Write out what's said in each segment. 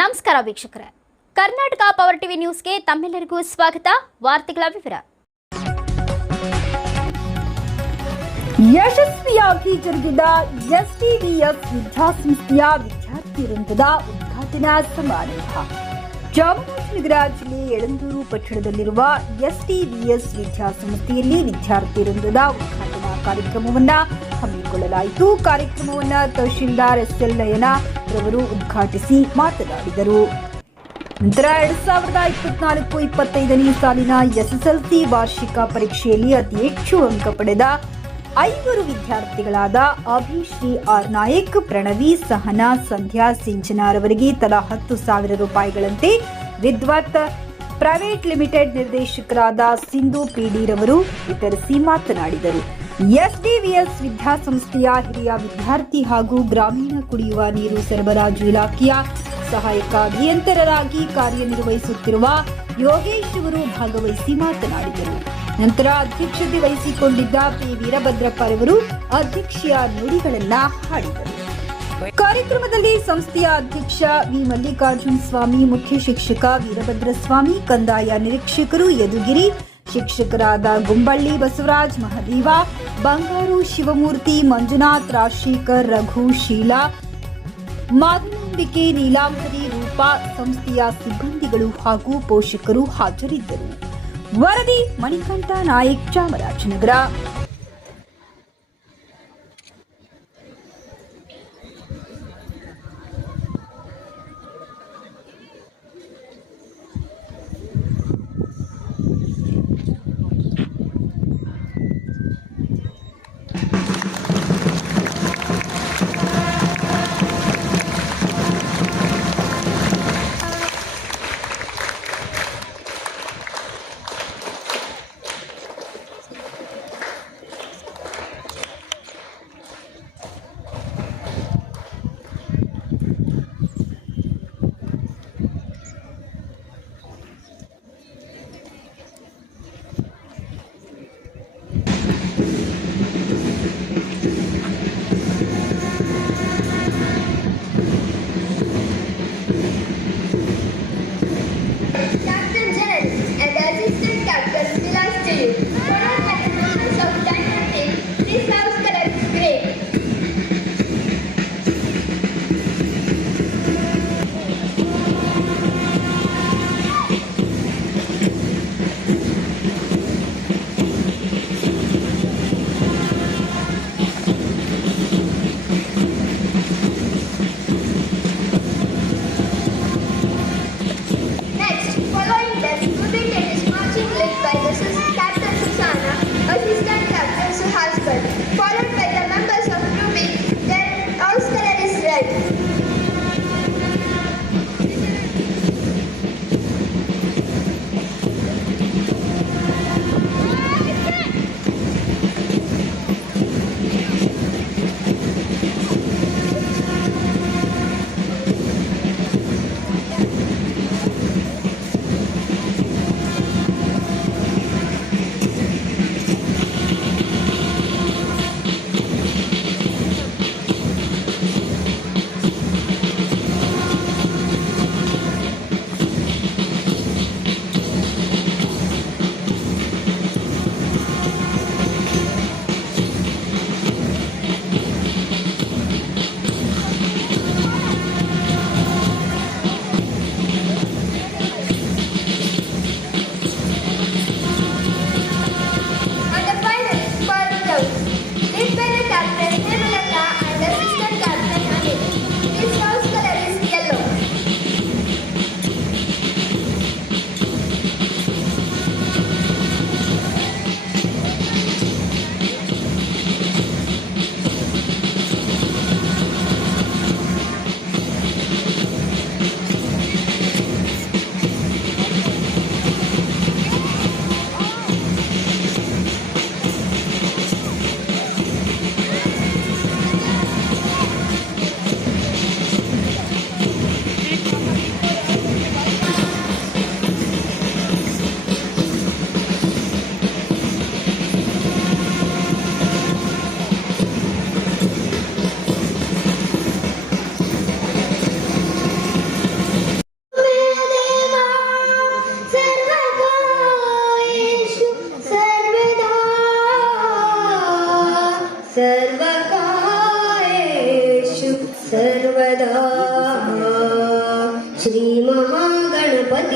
ನಮಸ್ಕಾರ ವೀಕ್ಷಕರೇ. Karnataka power TV ನ್ಯೂಸ್ಗೆ ತಮ್ಮೆಲ್ಲರಿಗೂ ಸ್ವಾಗತ. ವಾರ್ತೆಗಳ ವಿವರ. ಯಶಸ್ವಿಯಾಗಿ ಜರುಗಿದ ಎಸ್ಟಿಡಿಎಸ್ ವಿದ್ಯಾಸಂಸ್ಥೆಯ ವಿದ್ಯಾರ್ಥಿ ವೃಂದದ ಉದ್ಘಾಟನಾ ಸಮಾರಂಭ. ಚಾಮರಾಜನಗರ ಜಿಲ್ಲೆ ಯಳಂದೂರು ಪಟ್ಟಣದಲ್ಲಿರುವ ಎಸ್ಟಿಡಿಎಸ್ ವಿದ್ಯಾಸಂಸ್ಥೆಯಲ್ಲಿ ವಿದ್ಯಾರ್ಥಿ ವೃಂದದ ಉದ್ಘಾಟನಾ ಕಾರ್ಯಕ್ರಮವನ್ನ ಹಮ್ಮಿಕೊಳ್ಳಲಾಯಿತು. ಕಾರ್ಯಕ್ರಮವನ್ನ ತಹಶೀಲ್ದಾರ್ ಎಸ್ ಎಲ್ ನಯನ ರವರು ಉದ್ಘಾಟಿಸಿ ಮಾತನಾಡಿದರು. ನಂತರ ಎರಡ್ ಸಾವಿರದ ಇಪ್ಪತ್ನಾಲ್ಕು ಇಪ್ಪತ್ತೈದನೇ ಸಾಲಿನ ಎಸ್ಎಸ್ಎಲ್ಸಿ ವಾರ್ಷಿಕ ಪರೀಕ್ಷೆಯಲ್ಲಿ ಅತಿ ಹೆಚ್ಚು ಅಂಕ ಪಡೆದ ಐವರು ವಿದ್ಯಾರ್ಥಿಗಳಾದ ಅಭಿಶ್ರೀ ಆರ್ ನಾಯಕ್, ಪ್ರಣವಿ, ಸಹನಾ, ಸಂಧ್ಯಾ ಸಿಂಚನಾರವರಿಗೆ ತಲಾ ಹತ್ತು ಸಾವಿರ ರೂಪಾಯಿಗಳಂತೆ ವಿದ್ವತ್ ಪ್ರೈವೇಟ್ ಲಿಮಿಟೆಡ್ ನಿರ್ದೇಶಕರಾದ ಸಿಂಧು ಪಿಡಿರವರು ವಿತರಿಸಿ ಮಾತನಾಡಿದರು. ಎಸ್ಡಿವಿಎಸ್ ವಿದ್ಯಾಸಂಸ್ಥೆಯ ಹಿರಿಯ ವಿದ್ಯಾರ್ಥಿ ಹಾಗೂ ಗ್ರಾಮೀಣ ಕುಡಿಯುವ ನೀರು ಸರಬರಾಜು ಇಲಾಖೆಯ ಸಹಾಯಕ ಅಭಿಯಂತರರಾಗಿ ಕಾರ್ಯನಿರ್ವಹಿಸುತ್ತಿರುವ ಯೋಗೇಶ್ ಅವರು ಭಾಗವಹಿಸಿ ಮಾತನಾಡಿದರು. ನಂತರ ಅಧ್ಯಕ್ಷತೆ ವಹಿಸಿಕೊಂಡಿದ್ದ ಪಿ. ವೀರಭದ್ರಪ್ಪ ಅವರು ಅಧ್ಯಕ್ಷೀಯ ನುಡಿಗಳನ್ನ ಹಾಡಿದರು. ಕಾರ್ಯಕ್ರಮದಲ್ಲಿ ಸಂಸ್ಥೆಯ ಅಧ್ಯಕ್ಷ ವಿ. ಮಲ್ಲಿಕಾರ್ಜುನ್ ಸ್ವಾಮಿ, ಮುಖ್ಯ ಶಿಕ್ಷಕ ವೀರಭದ್ರ ಸ್ವಾಮಿ ಕಂದಾಯ ನಿರೀಕ್ಷಕರು ಯದುಗಿರಿ, ಶಿಕ್ಷಕರಾದ ಗುಂಬಳ್ಳಿ ಬಸವರಾಜ್, ಮಹದೇವ ಬಂಗಾರು, ಶಿವಮೂರ್ತಿ, ಮಂಜುನಾಥ್, ರಾಜಶೇಖರ್, ರಘು, ಶೀಲಾ ಮಾದನಾಂಬಿಕೆ ನೀಲಾಂಬರಿ ರೂಪಾ ಸಂಸ್ಥೆಯ ಸಿಬ್ಬಂದಿಗಳು ಹಾಗೂ ಪೋಷಕರು ಹಾಜರಿದ್ದರು. ವರದಿ Manikantha Nayak Chamarajanagar.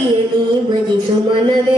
y en mi brazo, su mano de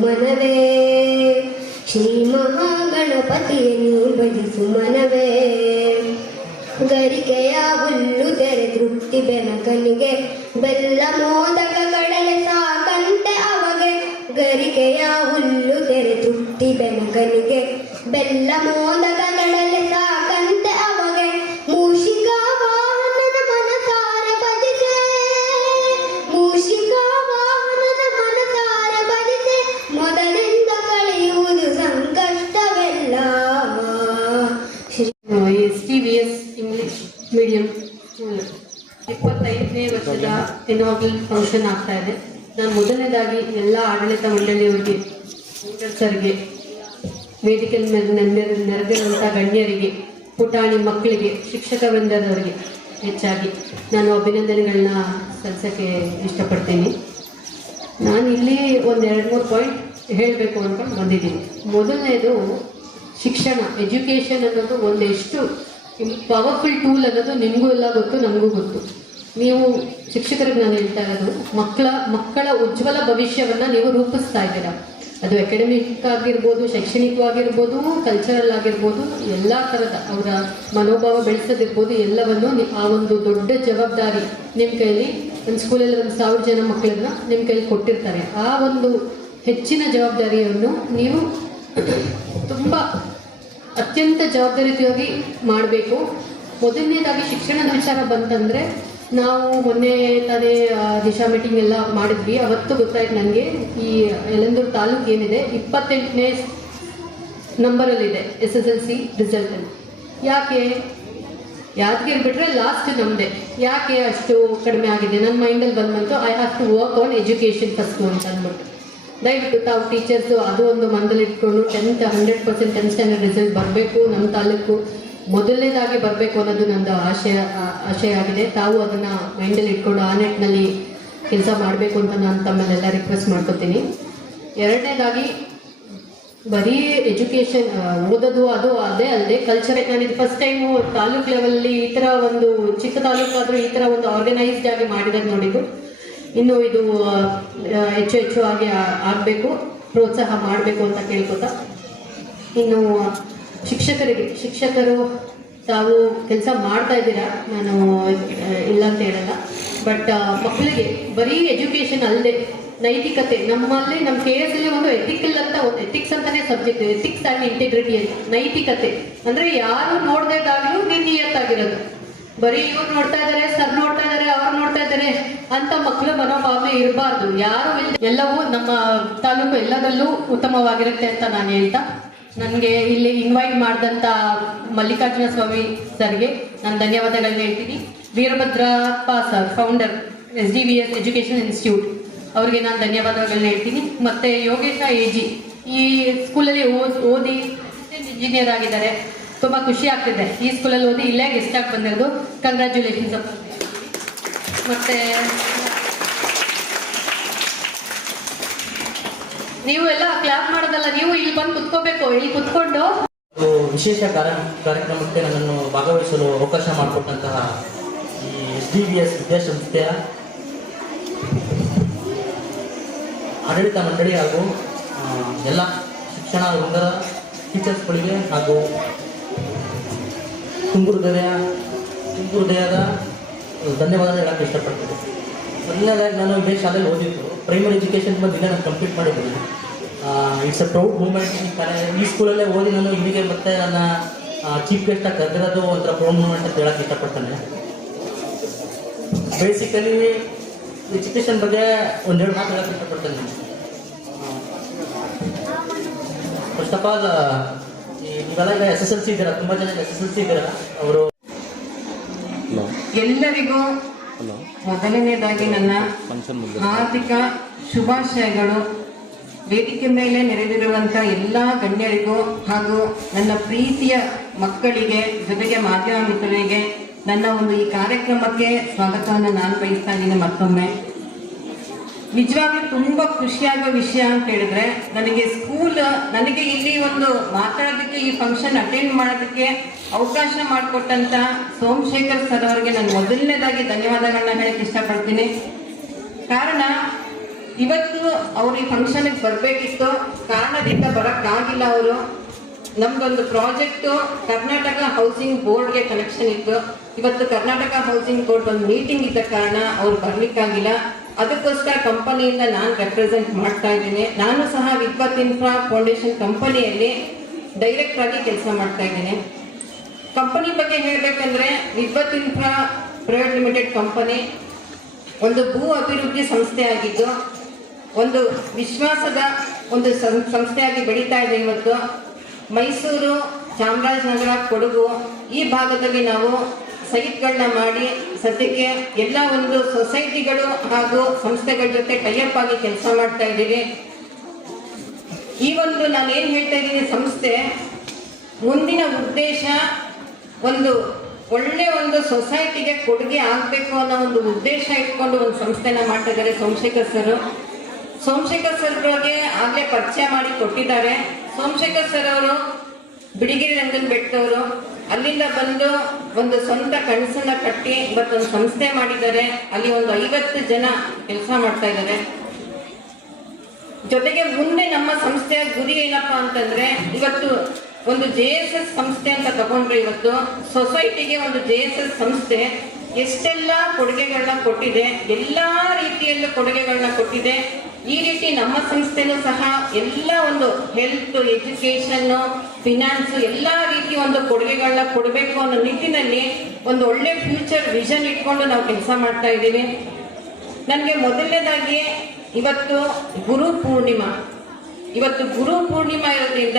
ಮನವೇ ಶ್ರೀ ಮಹಾಗಣಪತಿಯನ್ನು ಭಜಿಸು ಮನವೇ. ಗರಿಕೆಯ ಹುಲ್ಲು ತೆರೆ ತೃಪ್ತಿ ಬೆನಕನಿಗೆ. ಬೆಲ್ಲ ಮೋದಕ ಕಡಲೆ ಸಾಕಂತೆ ಅವಗೆ. ಗರಿಕೆಯ ಹುಲ್ಲು ತೆರೆ ತೃಪ್ತಿ ಬೆನಕನಿಗೆ. ಬೆಲ್ಲ ಮೋದಕ ಮೀಡಿಯಂ ಇಪ್ಪತ್ತೈದನೇ ವರ್ಷದ ಎನ್ವಾಗಲ್ ಫಂಕ್ಷನ್ ಆಗ್ತಾ ಇದೆ. ನಾನು ಮೊದಲನೇದಾಗಿ ಎಲ್ಲ ಆಡಳಿತ ಮಂಡಳಿಯವರಿಗೆ ಸರ್ಗೆ ವೇದಿಕೆ ನೆರೆದಿರುವಂಥ ಗಣ್ಯರಿಗೆ, ಪುಟಾಣಿ ಮಕ್ಕಳಿಗೆ, ಶಿಕ್ಷಕ ವೃಂದದವರಿಗೆ ಹೆಚ್ಚಾಗಿ ನಾನು ಅಭಿನಂದನೆಗಳನ್ನ ಸಲ್ಲಿಸೋಕ್ಕೆ ಇಷ್ಟಪಡ್ತೀನಿ. ನಾನು ಇಲ್ಲಿ ಒಂದು ಎರಡು ಮೂರು ಪಾಯಿಂಟ್ ಹೇಳಬೇಕು ಅಂದ್ಕೊಂಡು ಬಂದಿದ್ದೀನಿ. ಮೊದಲನೇದು ಶಿಕ್ಷಣ ಎಜುಕೇಷನ್ ಅನ್ನೋದು ಒಂದೆಷ್ಟು ಪವರ್ಫುಲ್ ಟೂಲ್ ಅನ್ನೋದು ನಿಮಗೂ ಎಲ್ಲ ಗೊತ್ತು, ನಮಗೂ ಗೊತ್ತು. ನೀವು ಶಿಕ್ಷಕರಿಗೆ ನಾನು ಹೇಳ್ತಾ ಇರೋದು, ಮಕ್ಕಳ ಮಕ್ಕಳ ಉಜ್ವಲ ಭವಿಷ್ಯವನ್ನು ನೀವು ರೂಪಿಸ್ತಾ ಇದ್ದೀರಾ? ಅದು ಅಕಾಡೆಮಿಕ್ ಆಗಿರ್ಬೋದು, ಶೈಕ್ಷಣಿಕವಾಗಿರ್ಬೋದು ಕಲ್ಚರಲ್ ಆಗಿರ್ಬೋದು, ಎಲ್ಲ ಥರದ ಅವರ ಮನೋಭಾವ ಬೆಳೆಸೋದಿರ್ಬೋದು, ಎಲ್ಲವನ್ನು ಆ ಒಂದು ದೊಡ್ಡ ಜವಾಬ್ದಾರಿ ನಿಮ್ಮ ಕೈಯಲ್ಲಿ ಒಂದು ಸ್ಕೂಲಲ್ಲಿ ಒಂದು ಸಾವಿರ ಜನ ಮಕ್ಕಳನ್ನ ನಿಮ್ಮ ಕೈಯಲ್ಲಿ ಕೊಟ್ಟಿರ್ತಾರೆ. ಆ ಒಂದು ಹೆಚ್ಚಿನ ಜವಾಬ್ದಾರಿಯನ್ನು ನೀವು ತುಂಬ ಅತ್ಯಂತ ಜವಾಬ್ದಾರಿಯುತವಾಗಿ ಮಾಡಬೇಕು. ಮೊದಲನೇದಾಗಿ ಶಿಕ್ಷಣದ ವಿಚಾರ ಬಂತಂದರೆ, ನಾವು ಮೊನ್ನೆ ತಾನೇ ದಿಶಾ ಮೀಟಿಂಗ್ ಎಲ್ಲ ಮಾಡಿದ್ವಿ. ಅವತ್ತು ಗೊತ್ತಾಯ್ತು ನನಗೆ ಈ ಯಲಂದೂರು ತಾಲೂಕು ಏನಿದೆ, ಇಪ್ಪತ್ತೆಂಟನೇ ನಂಬರಲ್ಲಿದೆ ಎಸ್ ಎಸ್ ಎಲ್ ಸಿ ರಿಸಲ್ಟಲ್ಲಿ ಯಾಕೆ? ಯಾದಗಿರಿ ಬಿಟ್ಟರೆ ಲಾಸ್ಟ್ ನಮ್ಮದೇ ಯಾಕೆ ಅಷ್ಟು ಕಡಿಮೆ ಆಗಿದೆ? ನನ್ನ ಮೈಂಡಲ್ಲಿ ಬಂದ್ಬಂತು I have to work on education first ಅಂತ ಅಂದ್ಬಿಟ್ಟು. ದಯವಿಟ್ಟು ತಾವು ಟೀಚರ್ಸು ಅದು ಒಂದು ಮನದಲ್ಲಿ ಇಟ್ಕೊಂಡು tenth hundred percent tenth standard result ಬರಬೇಕು, ನಮ್ಮ ತಾಲೂಕು ಮೊದಲನೇದಾಗಿ ಬರಬೇಕು ಅನ್ನೋದು ನಂದು ಆಶಯ ಆಶಯ ಆಗಿದೆ. ತಾವು ಅದನ್ನು ಮೈಂಡಲ್ಲಿ ಇಟ್ಕೊಂಡು ಆ ನಿಟ್ಟಿನಲ್ಲಿ ಕೆಲಸ ಮಾಡಬೇಕು ಅಂತ ನಾನು ತಮ್ಮಲ್ಲೆಲ್ಲ ರಿಕ್ವೆಸ್ಟ್ ಮಾಡ್ಕೊತೀನಿ. ಎರಡನೇದಾಗಿ ಬರೀ ಎಜುಕೇಶನ್ ಓದೋದು ಅದು ಅದೇ ಅಲ್ಲದೆ ಕಲ್ಚರ್ ನಾನು ಇದು ಫಸ್ಟ್ ಟೈಮು ತಾಲೂಕ್ ಲೆವೆಲಲ್ಲಿ ಈ ಥರ ಒಂದು ಚಿಕ್ಕ ತಾಲೂಕಾದರೂ ಈ ಥರ ಒಂದು ಆರ್ಗನೈಸ್ಡ್ ಆಗಿ ಮಾಡಿರೋದು ನೋಡಿದ್ದು. ಇನ್ನು ಇದು ಹೆಚ್ಚು ಹೆಚ್ಚು ಆಗಿ ಆಗಬೇಕು, ಪ್ರೋತ್ಸಾಹ ಮಾಡಬೇಕು ಅಂತ ಕೇಳ್ಕೊತಾ. ಇನ್ನು ಶಿಕ್ಷಕರಿಗೆ, ಶಿಕ್ಷಕರು ತಾವು ಕೆಲಸ ಮಾಡ್ತಾ ಇದ್ದೀರಾ? ನಾನು ಇಲ್ಲ ಅಂತ ಹೇಳಲ್ಲ. ಬಟ್ ಮಕ್ಕಳಿಗೆ ಬರೀ ಎಜುಕೇಷನ್ ಅಲ್ಲದೆ ನೈತಿಕತೆ, ನಮ್ಮಲ್ಲಿ ನಮ್ಮ ಕೆ ಎಸ್ ಅಲ್ಲಿ ಒಂದು ಎಥಿಕಲ್ ಅಂತ, ಒಂದು ಎಥಿಕ್ಸ್ ಅಂತಾನೆ ಸಬ್ಜೆಕ್ಟ್ ಎಥಿಕ್ಸ್ ಆ್ಯಂಡ್ ಇಂಟಿಗ್ರಿಟಿ ಅಂತ ನೈತಿಕತೆ. ಅಂದರೆ ಯಾರು ನೋಡದೇದಾಗಲೂ ನಿರ್ನಿಯತ್ತಾಗಿರೋದು ಬರೀ ಇವ್ರು ನೋಡ್ತಾ ಇದ್ದಾರೆ ಸರ್ ನೋಡ್ತಾ ಇದ್ದಾರೆ ಅವ್ರು ನೋಡ್ತಾ ಇದ್ದಾರೆ ಅಂತ ಮಕ್ಕಳ ಮನೋಭಾವನೆ ಇರಬಾರ್ದು. ಯಾರು ಎಲ್ಲವೂ ನಮ್ಮ ತಾಲೂಕು ಎಲ್ಲದರಲ್ಲೂ ಉತ್ತಮವಾಗಿರುತ್ತೆ ಅಂತ ನಾನು ಹೇಳ್ತಾ. ನನಗೆ ಇಲ್ಲಿ ಇನ್ವೈಟ್ ಮಾಡಿದಂತ ಮಲ್ಲಿಕಾರ್ಜುನ ಸ್ವಾಮಿ ಸರ್ಗೆ ನಾನು ಧನ್ಯವಾದಗಳನ್ನ ಹೇಳ್ತೀನಿ. Veerabhadrappa sir founder S D V S education institute ಅವರಿಗೆ ನಾನು ಧನ್ಯವಾದಗಳನ್ನ ಹೇಳ್ತೀನಿ. ಮತ್ತು ಯೋಗೇಶ ಎ ಜಿ ಈ ಸ್ಕೂಲಲ್ಲಿ ಓದ್, ಓದಿ ಇಂಜಿನಿಯರ್ ಆಗಿದ್ದಾರೆ. ತುಂಬ ಖುಷಿ ಆಗ್ತಿದೆ. ಈ ಸ್ಕೂಲಲ್ಲಿ ಓದಿ ಇಲ್ಲೇ ಗೆಸ್ಟ್ ಆಗಿ ಬಂದಿರೋದು. ಕಂಗ್ರ್ಯಾಚುಲೇಷನ್ಸ್ ಮತ್ತೆ ನೀವು ಎಲ್ಲ ಕ್ಲಾಪ್ ಮಾಡೋದಲ್ಲ, ನೀವು ಇಲ್ಲಿ ಬಂದು ಕುತ್ಕೋಬೇಕು. ಇಲ್ಲಿ ಕುತ್ಕೊಂಡು ವಿಶೇಷ ಕಾರ್ಯ ಕಾರ್ಯಕ್ರಮಕ್ಕೆ ನನ್ನನ್ನು ಭಾಗವಹಿಸಲು ಅವಕಾಶ ಮಾಡಿಕೊಟ್ಟಂತಹ ಈ ಎಸ್ ಡಿ ಬಿ ಎಸ್ ವಿದ್ಯಾಸಂಸ್ಥೆಯ ಆಡಳಿತ ಮಂಡಳಿ ಹಾಗೂ ಎಲ್ಲ ಶಿಕ್ಷಣ ವೃಂದದ ಟೀಚರ್ಸ್ಗಳಿಗೆ ಹಾಗೂ ತುಂಬು ಹೃದಯ ತುಂಬು ಹೃದಯದ ಧನ್ಯವಾದ ಹೇಳಕ್ಕೆ ಇಷ್ಟಪಡ್ತೀನಿ. ಮೊದಲನೇದಾಗಿ ನಾನು ಇದೇ ಶಾಲೆಯಲ್ಲಿ ಓದಿದ್ದು ಪ್ರೈಮರಿ ಎಜುಕೇಷನ್ ಬಂದಿಲ್ಲ ನಾನು ಕಂಪ್ಲೀಟ್ ಮಾಡಿದ್ದೀನಿ ಇಟ್ಸ್ ಅ ಪ್ರೌಡ್ ಮೂಮೆಂಟ್ ಈ ಕಲೆ ಈ ಸ್ಕೂಲಲ್ಲೇ ಓದಿ ನಾನು ಇಲ್ಲಿಗೆ ಮತ್ತೆ ನನ್ನ ಚೀಫ್ ಗೆಸ್ಟ್ ಆಗಿ ಕರೆದಿರೋದು ಒಂಥರ ಪ್ರೌಡ್ ಮೂಮೆಂಟ್ ಅಂತ ಹೇಳಕ್ಕೆ ಇಷ್ಟಪಡ್ತೇನೆ. ಬೇಸಿಕಲಿ ಎಜುಕೇಷನ್ ಬಗ್ಗೆ ಒಂದೆರಡು ಮಾತು ಹೇಳಕ್ಕೆ ಇಷ್ಟಪಡ್ತೇನೆ. ಫಸ್ಟ್ ಆಫ್ ಆಲ್ ನೀವೆಲ್ಲ ಈಗ ಎಸ್ ಎಸ್ ಎಲ್ ಸಿ ಇದ್ದೀರಾ? ತುಂಬ ಜನ ಎಸ್ ಎಸ್ ಎಲ್ ಸಿ ಇದ್ದೀರಾ? ಅವರು ಎಲ್ಲರಿಗೂ ಮೊದಲನೇದಾಗಿ ನನ್ನ ಹಾರ್ದಿಕ ಶುಭಾಶಯಗಳು. ವೇದಿಕೆ ಮೇಲೆ ನೆರೆದಿರುವಂಥ ಎಲ್ಲ ಗಣ್ಯರಿಗೂ ಹಾಗೂ ನನ್ನ ಪ್ರೀತಿಯ ಮಕ್ಕಳಿಗೆ ಜೊತೆಗೆ ಮಾಧ್ಯಮ ಮಿತ್ರರಿಗೆ ನನ್ನ ಒಂದು ಈ ಕಾರ್ಯಕ್ರಮಕ್ಕೆ ಸ್ವಾಗತವನ್ನು ನಾನು ಬಯಸ್ತಾ ಇದ್ದೀನಿ ಮತ್ತೊಮ್ಮೆ. ನಿಜವಾಗ್ಲೂ ತುಂಬಾ ಖುಷಿಯಾಗೋ ವಿಷಯ ಅಂತ ಹೇಳಿದ್ರೆ, ನನಗೆ ಸ್ಕೂಲ್ ನನಗೆ ಇಲ್ಲಿ ಒಂದು ಮಾತಾಡೋದಕ್ಕೆ, ಈ ಫಂಕ್ಷನ್ ಅಟೆಂಡ್ ಮಾಡೋದಕ್ಕೆ ಅವಕಾಶ ಮಾಡಿಕೊಟ್ಟಂತ ಸೋಮಶೇಖರ್ ಸರ್ ಅವರಿಗೆ ನಾನು ಮೊದಲನೇದಾಗಿ ಧನ್ಯವಾದಗಳನ್ನ ಹೇಳಕ್ಕೆ ಇಷ್ಟಪಡ್ತೀನಿ. ಕಾರಣ, ಇವತ್ತು ಅವರು ಈ ಫಂಕ್ಷನ್ಗೆ ಬರಬೇಕಿತ್ತು. ಕಾರಣದಿಂದ ಬರೋಕ್ಕಾಗಿಲ್ಲ ಅವರು. ನಮ್ದೊಂದು ಪ್ರಾಜೆಕ್ಟು ಕರ್ನಾಟಕ ಹೌಸಿಂಗ್ ಬೋರ್ಡ್ಗೆ ಕನೆಕ್ಷನ್ ಇತ್ತು. ಇವತ್ತು ಕರ್ನಾಟಕ ಹೌಸಿಂಗ್ ಬೋರ್ಡ್ ಒಂದು ಮೀಟಿಂಗ್ ಇದ್ದ ಕಾರಣ ಅವ್ರು ಬರ್ಲಿಕ್ಕಾಗಿಲ್ಲ. ಅದಕ್ಕೋಸ್ಕರ ಕಂಪನಿಯಿಂದ ನಾನು ರೆಪ್ರೆಸೆಂಟ್ ಮಾಡ್ತಾ ಇದ್ದೀನಿ. ನಾನು ಸಹ ವಿದ್ವತ್ ಇನ್ಫ್ರಾ ಫೌಂಡೇಶನ್ ಕಂಪನಿಯಲ್ಲಿ ಡೈರೆಕ್ಟರ್ ಆಗಿ ಕೆಲಸ ಮಾಡ್ತಾ ಇದ್ದೀನಿ. ಕಂಪನಿ ಬಗ್ಗೆ ಹೇಳಬೇಕಂದ್ರೆ ವಿದ್ವತ್ ಇನ್ಫ್ರಾ ಪ್ರೈವೇಟ್ ಲಿಮಿಟೆಡ್ ಕಂಪನಿ ಒಂದು ಭೂ ಅಭಿವೃದ್ಧಿ ಸಂಸ್ಥೆಯಾಗಿದ್ದು ಒಂದು ವಿಶ್ವಾಸದ ಒಂದು ಸಂಸ್ಥೆಯಾಗಿ ಬೆಳೀತಾ ಇದೆ ಇವತ್ತು. ಮೈಸೂರು ಚಾಮರಾಜನಗರ ಕೊಡಗು ಈ ಭಾಗದಲ್ಲಿ ನಾವು ಸೈಟ್ಗಳನ್ನ ಮಾಡಿ ಸದ್ಯಕ್ಕೆ ಎಲ್ಲ ಒಂದು ಸೊಸೈಟಿಗಳು ಹಾಗೂ ಸಂಸ್ಥೆಗಳ ಜೊತೆ ಟೈಅಪ್ ಆಗಿ ಕೆಲಸ ಮಾಡ್ತಾ ಇದ್ದೀವಿ. ಈ ಒಂದು ನಾನು ಏನು ಹೇಳ್ತಾ ಇದ್ದೀನಿ ಸಂಸ್ಥೆ, ಮುಂದಿನ ಉದ್ದೇಶ ಒಂದು ಒಳ್ಳೆ ಒಂದು ಸೊಸೈಟಿಗೆ ಕೊಡುಗೆ ಆಗಬೇಕು ಅನ್ನೋ ಒಂದು ಉದ್ದೇಶ ಇಟ್ಕೊಂಡು ಒಂದು ಸಂಸ್ಥೆನ ಮಾಡ್ತಾ ಇದ್ದಾರೆ ಸೋಮಶೇಖರ್ ಸರ್. ಸೋಮಶೇಖರ್ ಸರ್ ಬಗ್ಗೆ ಆಗಲೇ ಪರಿಚಯ ಮಾಡಿ ಕೊಟ್ಟಿದ್ದಾರೆ. ಸೋಮಶೇಖರ್ ಸರ್ ಅವರು ಬಿಡಿಗೇರಿ ರಂಗನ್ ಬೆಟ್ಟದವರು. ಅಲ್ಲಿಂದ ಬಂದು ಒಂದು ಸ್ವಂತ ಕನಸನ್ನ ಕಟ್ಟಿ ಇವತ್ತೊಂದು ಸಂಸ್ಥೆ ಮಾಡಿದ್ದಾರೆ. ಅಲ್ಲಿ ಒಂದು ಐವತ್ತು ಜನ ಕೆಲಸ ಮಾಡ್ತಾ ಇದ್ದಾರೆ. ಜೊತೆಗೆ ಮುಂದೆ ನಮ್ಮ ಸಂಸ್ಥೆಯ ಗುರಿ ಏನಪ್ಪಾ ಅಂತಂದ್ರೆ, ಇವತ್ತು ಒಂದು ಜೆ ಸಂಸ್ಥೆ ಅಂತ ತಗೊಂಡ್ರೆ ಇವತ್ತು. ಸೊಸೈಟಿಗೆ ಒಂದು ಜೆ ಸಂಸ್ಥೆ ಎಷ್ಟೆಲ್ಲ ಕೊಡುಗೆಗಳನ್ನ ಕೊಟ್ಟಿದೆ, ಎಲ್ಲಾ ರೀತಿಯಲ್ಲೂ ಕೊಡುಗೆಗಳನ್ನ ಕೊಟ್ಟಿದೆ. ಈ ರೀತಿ ನಮ್ಮ ಸಂಸ್ಥೆನೂ ಸಹ ಎಲ್ಲ ಒಂದು ಹೆಲ್ತ್ ಎಜುಕೇಶನ್ ಫಿನಾನ್ಸ್ ಎಲ್ಲಾ ರೀತಿ ಒಂದು ಕೊಡುಗೆಗಳನ್ನ ಕೊಡಬೇಕು ಅನ್ನೋ ನಿಟ್ಟಿನಲ್ಲಿ ಒಂದು ಒಳ್ಳೆ ಫ್ಯೂಚರ್ ವಿಷನ್ ಇಟ್ಕೊಂಡು ನಾವು ಕೆಲಸ ಮಾಡ್ತಾ ಇದ್ದೀವಿ. ನನಗೆ ಮೊದಲನೇದಾಗಿ ಇವತ್ತು ಗುರು ಪೂರ್ಣಿಮಾ. ಇವತ್ತು ಗುರು ಪೂರ್ಣಿಮಾ ಇರೋದ್ರಿಂದ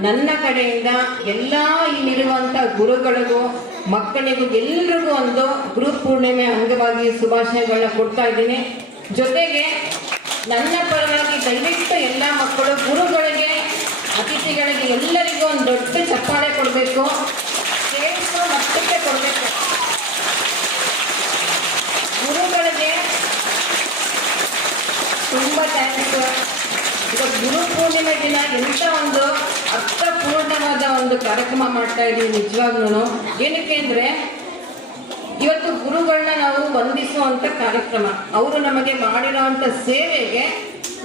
ನನ್ನ ಕಡೆಯಿಂದ ಎಲ್ಲ ಇಲ್ಲಿರುವಂತ ಗುರುಗಳಿಗೂ ಮಕ್ಕಳಿಗೂ ಎಲ್ರಿಗೂ ಒಂದು ಗುರು ಪೂರ್ಣಿಮೆ ಅಂಗವಾಗಿ ಶುಭಾಶಯಗಳನ್ನ ಕೊಡ್ತಾ ಇದ್ದೀನಿ. ಜೊತೆಗೆ ನನ್ನ ಪರವಾಗಿ ದಯವಿಟ್ಟು ಎಲ್ಲ ಮಕ್ಕಳು, ಗುರುಗಳಿಗೆ, ಅತಿಥಿಗಳಿಗೆ ಎಲ್ಲರಿಗೂ ಒಂದು ದೊಡ್ಡ ಚಪ್ಪಾಳೆ ಕೊಡಬೇಕು. ಕೇಳಿಸು ಮಕ್ಕಳಿಗೆ ಕೊಡಬೇಕು. ಗುರುಗಳಿಗೆ ತುಂಬ ಥ್ಯಾಂಕ್ಸ್ ಗುರು ಪೂರ್ಣಿಮೆ ದಿನ ಎಂಥ ಒಂದು ಅರ್ಥಪೂರ್ಣವಾದ ಒಂದು ಕಾರ್ಯಕ್ರಮ ಮಾಡ್ತಾ ಇದ್ದೀವಿ ನಿಜವಾಗ್ಲೂ ಏನಕ್ಕೆ ಅಂದರೆ, ಇವತ್ತು ಗುರುಗಳನ್ನ ನಾವು ವಂದಿಸುವಂಥ ಕಾರ್ಯಕ್ರಮ. ಅವರು ನಮಗೆ ಮಾಡಿರೋವಂಥ ಸೇವೆಗೆ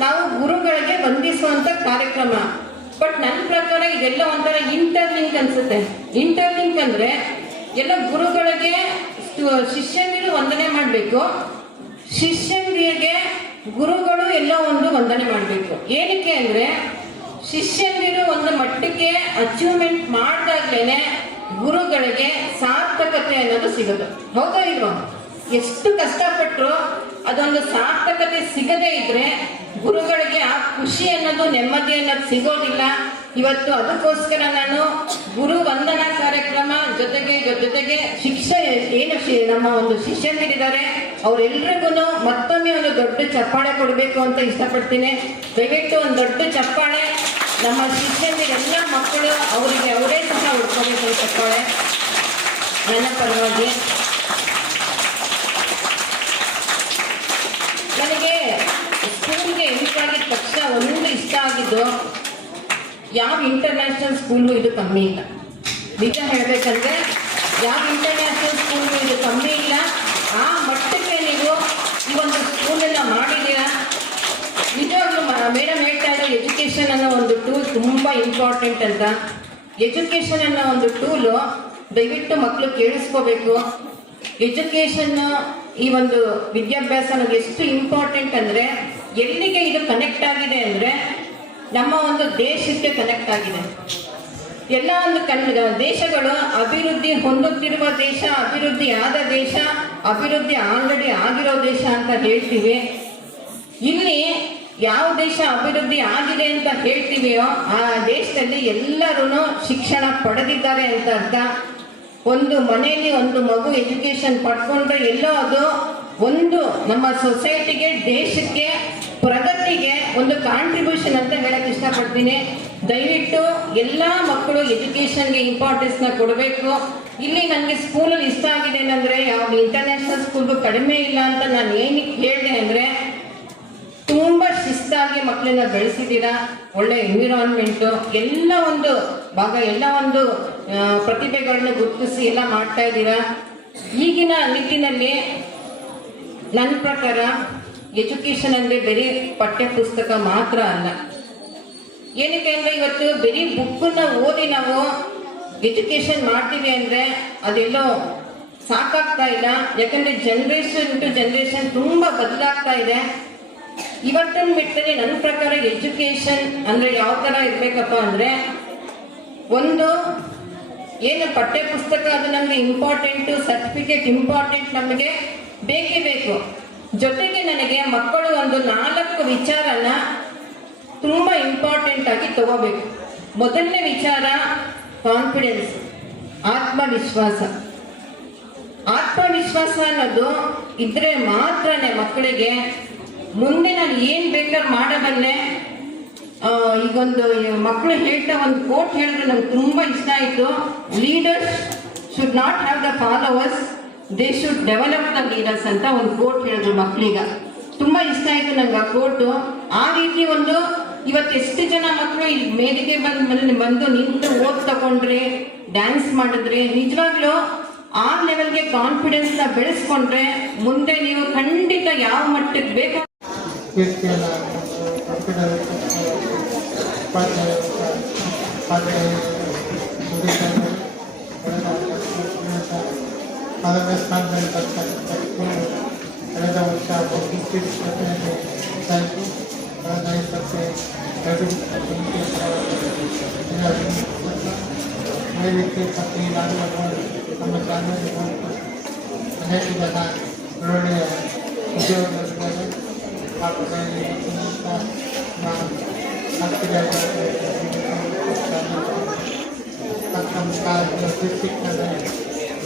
ನಾವು ಗುರುಗಳಿಗೆ ವಂದಿಸುವಂಥ ಕಾರ್ಯಕ್ರಮ. ಬಟ್ ನನ್ನ ಪ್ರಕಾರ ಇದೆಲ್ಲ ಒಂಥರ ಇಂಟರ್ಲಿಂಕ್ ಅನ್ಸುತ್ತೆ. ಇಂಟರ್ಲಿಂಕ್ ಅಂದರೆ ಎಲ್ಲ ಗುರುಗಳಿಗೆ ಶಿಷ್ಯನಿರು ವಂದನೆ ಮಾಡಬೇಕು. ಶಿಷ್ಯಂದಿರಿಗೆ ಗುರುಗಳು ಎಲ್ಲ ಒಂದು ವಂದನೆ ಮಾಡಬೇಕು. ಏನಕ್ಕೆ ಅಂದ್ರೆ, ಶಿಷ್ಯಂದಿರು ಒಂದು ಮಟ್ಟಕ್ಕೆ ಅಚೀವ್ಮೆಂಟ್ ಮಾಡಿದಾಗ್ಲೇನೆ ಗುರುಗಳಿಗೆ ಸಾರ್ಥಕತೆ ಅನ್ನೋದು ಸಿಗೋದು ಹೌದಾ ಇಲ್ವಾ? ಎಷ್ಟು ಕಷ್ಟಪಟ್ಟರು ಅದೊಂದು ಸಾರ್ಥಕತೆ ಸಿಗದೇ ಇದ್ರೆ ಗುರುಗಳಿಗೆ ಆ ಖುಷಿ ಅನ್ನೋದು ನೆಮ್ಮದಿ ಅನ್ನೋದು ಸಿಗೋದಿಲ್ಲ. ಇವತ್ತು ಅದಕ್ಕೋಸ್ಕರ ನಾನು ಗುರು ವಂದನಾ ಕಾರ್ಯಕ್ರಮ ಜೊತೆಗೆ ಜೊತೆಗೆ ಶಿಕ್ಷೆ ಏನು ನಮ್ಮ ಒಂದು ಶಿಷ್ಯಂದಿರಿದ್ದಾರೆ. ಅವರೆಲ್ರಿಗೂ ಮತ್ತೊಮ್ಮೆ ಒಂದು ದೊಡ್ಡ ಚಪ್ಪಾಳೆ ಕೊಡಬೇಕು ಅಂತ ಇಷ್ಟಪಡ್ತೀನಿ. ದಯವಿಟ್ಟು ಒಂದು ದೊಡ್ಡ ಚಪ್ಪಾಳೆ. ನಮ್ಮ ಶಿಷ್ಯಂದಿರೆಲ್ಲ ಮಕ್ಕಳು, ಅವರಿಗೆ ಅವರೇ ಸಹ ಉಡ್ಕೋಬೇಕು ಚಪ್ಪಾಳೆ. ನನ್ನ ಪರವಾಗಿ. ನನಗೆ ಸ್ಕೂಲ್ಗೆ ಇಷ್ಟ ಆಗಿದ ತಕ್ಷಣ ಒಂದು ಇಷ್ಟ ಆಗಿದ್ದು ಯಾವ ಇಂಟರ್ನ್ಯಾಷನಲ್ ಸ್ಕೂಲು ಇದು ಕಮ್ಮಿ ಇಲ್ಲ. ನಿಜ ಹೇಳಬೇಕಂದ್ರೆ ಯಾವ ಇಂಟರ್ನ್ಯಾಷನಲ್ ಸ್ಕೂಲು ಇದು ಕಮ್ಮಿ ಇಲ್ಲ. ಆ ಮಟ್ಟಕ್ಕೆ ನೀವು ಈ ಒಂದು ಸ್ಕೂಲನ್ನು ಮಾಡಿದ್ದೀರಾ? ನಿಜವಾಗ್ಲೂ ಮೇಡಮ್ ಹೇಳ್ತಾ ಇದ್ದಾರೆ ಎಜುಕೇಶನ್ ಅನ್ನೋ ಒಂದು ಟೂಲ್ ತುಂಬಾ ಇಂಪಾರ್ಟೆಂಟ್ ಅಂತ. ಎಜುಕೇಶನ್ ಅನ್ನೋ ಒಂದು ಟೂಲು ದಯವಿಟ್ಟು ಮಕ್ಕಳು ಕೇಳಿಸ್ಕೋಬೇಕು. ಎಜುಕೇಶನ್ ಈ ಒಂದು ವಿದ್ಯಾಭ್ಯಾಸ ಎಷ್ಟು ಇಂಪಾರ್ಟೆಂಟ್ ಅಂದ್ರೆ, ಎಲ್ಲಿಗೆ ಇದು ಕನೆಕ್ಟ್ ಆಗಿದೆ ಅಂದ್ರೆ ನಮ್ಮ ಒಂದು ದೇಶಕ್ಕೆ ಕನೆಕ್ಟ್ ಆಗಿದೆ. ಎಲ್ಲ ಒಂದು ಕಣ್ಣು ದೇಶಗಳು ಅಭಿವೃದ್ಧಿ ಹೊಂದುತ್ತಿರುವ ದೇಶ, ಅಭಿವೃದ್ಧಿ ಆದ ದೇಶ, ಅಭಿವೃದ್ಧಿ ಆಲ್ರೆಡಿ ಆಗಿರೋ ದೇಶ ಅಂತ ಹೇಳ್ತೀವಿ. ಇಲ್ಲಿ ಯಾವ ದೇಶ ಅಭಿವೃದ್ಧಿ ಆಗಿದೆ ಅಂತ ಹೇಳ್ತೀವಿಯೋ, ಆ ದೇಶದಲ್ಲಿ ಎಲ್ಲರೂ ಶಿಕ್ಷಣ ಪಡೆದಿದ್ದಾರೆ ಅಂತ ಅರ್ಥ. ಒಂದು ಮನೆಯಲ್ಲಿ ಒಂದು ಮಗು ಎಜುಕೇಶನ್ ಪಡ್ಕೊಂಡ್ರೆ ಎಲ್ಲೋ ಅದು ಒಂದು ನಮ್ಮ ಸೊಸೈಟಿಗೆ ದೇಶಕ್ಕೆ ಪ್ರಗತಿಗೆ ಒಂದು ಕಾಂಟ್ರಿಬ್ಯೂಷನ್ ಅಂತ ಹೇಳಕ್ ಇಷ್ಟಪಡ್ತೀನಿ. ದಯವಿಟ್ಟು ಎಲ್ಲ ಮಕ್ಕಳು ಎಜುಕೇಶನ್ಗೆ ಇಂಪಾರ್ಟೆನ್ಸ್ನ ಕೊಡಬೇಕು. ಇಲ್ಲಿ ನನಗೆ ಸ್ಕೂಲಲ್ಲಿ ಇಷ್ಟ ಆಗಿದೆ ಏನಂದ್ರೆ ಯಾವ ಇಂಟರ್ನ್ಯಾಷನಲ್ ಸ್ಕೂಲ್ಗೂ ಕಡಿಮೆ ಇಲ್ಲ ಅಂತ ನಾನು ಏನಕ್ಕೆ ಹೇಳಿದೆ ಅಂದರೆ, ತುಂಬಾ ಶಿಸ್ತಾಗಿ ಮಕ್ಕಳನ್ನ ಬೆಳೆಸಿದ್ದೀರಾ, ಒಳ್ಳೆ ಎನ್ವಿರಾನ್ಮೆಂಟು ಎಲ್ಲ ಒಂದು ಭಾಗ, ಎಲ್ಲ ಒಂದು ಪ್ರತಿಭೆಗಳನ್ನ ಗುರುತಿಸಿ ಎಲ್ಲ ಮಾಡ್ತಾ ಇದ್ದೀರಾ. ಈಗಿನ ನಿಟ್ಟಿನಲ್ಲಿ ನನ್ನ ಪ್ರಕಾರ ಎಜುಕೇಶನ್ ಅಂದ್ರೆ ಬರೀ ಪಠ್ಯ ಪುಸ್ತಕ ಮಾತ್ರ ಅಲ್ಲ. ಏನಕ್ಕೆ ಅಂದ್ರೆ ಇವತ್ತು ಬರೀ ಬುಕ್ಕನ್ನ ಓದಿ ನಾವು ಎಜುಕೇಶನ್ ಮಾಡ್ತೀವಿ ಅಂದ್ರೆ ಅದೆಲ್ಲೋ ಸಾಕಾಗ್ತಾ ಇಲ್ಲ. ಯಾಕಂದ್ರೆ ಜನರೇಷನ್ ಟು ಜನರೇಷನ್ ತುಂಬಾ ಬದಲಾಗ್ತಾ ಇದೆ. ಇವತ್ತನ್ನು ಬಿಟ್ಟರೆ ನನ್ನ ಪ್ರಕಾರ ಎಜುಕೇಶನ್ ಅಂದ್ರೆ ಯಾವ ತರ ಇರ್ಬೇಕಪ್ಪ ಅಂದ್ರೆ ಒಂದು ಏನು ಪಠ್ಯ ಪುಸ್ತಕ ಅದು ನಮಗೆ ಇಂಪಾರ್ಟೆಂಟು ಸರ್ಟಿಫಿಕೇಟ್ ಇಂಪಾರ್ಟೆಂಟ್ ನಮಗೆ ಬೇಕೇ ಬೇಕು. ಜೊತೆಗೆ ನನಗೆ ಮಕ್ಕಳು ಒಂದು ನಾಲ್ಕು ವಿಚಾರನ ತುಂಬ ಇಂಪಾರ್ಟೆಂಟ್ ಆಗಿ ತಗೋಬೇಕು. ಮೊದಲನೇ ವಿಚಾರ ಕಾನ್ಫಿಡೆನ್ಸ್ ಆತ್ಮವಿಶ್ವಾಸ. ಆತ್ಮವಿಶ್ವಾಸ ಅನ್ನೋದು ಇದ್ರೆ ಮಾತ್ರನೇ ಮಕ್ಕಳಿಗೆ ಮುಂದೆ ನಾನು ಏನು ಬೇಕಾದ್ರೆ ಮಾಡಬಲ್ಲೆ ಈಗೊಂದು ಮಕ್ಕಳು ಹೇಳ್ತಾ ಒಂದು ಕೋಟ್ ಹೇಳಿದ್ರೆ ನಂಗೆ ತುಂಬಾ ಇಷ್ಟ ಆಯಿತು. Leaders should not have the followers they should develop the leaders ಅಂತ ಒಂದು ಕೋಟ್ ಹೇಳಿದ್ರು ಮಕ್ಕಳಿಗೆ ತುಂಬ ಇಷ್ಟ ಆಯಿತು ನಂಗೆ ಆ ಕೋಟು ಆ ರೀತಿ ಒಂದು ಇವತ್ತು ಎಷ್ಟು ಜನ ಮಕ್ಕಳು ಇಲ್ಲಿ ಮೇಲಿಗೆ ಬಂದ ಬಂದು ನಿಂತು ಓದ್ ತಗೊಂಡ್ರೆ ಡ್ಯಾನ್ಸ್ ಮಾಡಿದ್ರೆ, ನಿಜವಾಗ್ಲೂ ಆ ಲೆವೆಲ್ಗೆ ಕಾನ್ಫಿಡೆನ್ಸ್ನ ಬೆಳೆಸ್ಕೊಂಡ್ರೆ ಮುಂದೆ ನೀವು ಖಂಡಿತ ಯಾವ ಮಟ್ಟಕ್ಕೆ ಬೇಕಾ Natomiast handel tak, tak, tak Rada Warszawa obniżyć zapewne celu Rada Inspekcji Redukcji Komisji Prawa मैं व्यक्ति अपने इलाज में बहुत समाचार में बहुत अनेक जगह उन्होंने उद्योग अपने नाम सबके जगह संस्कार जो शिक्षित कर रहे हैं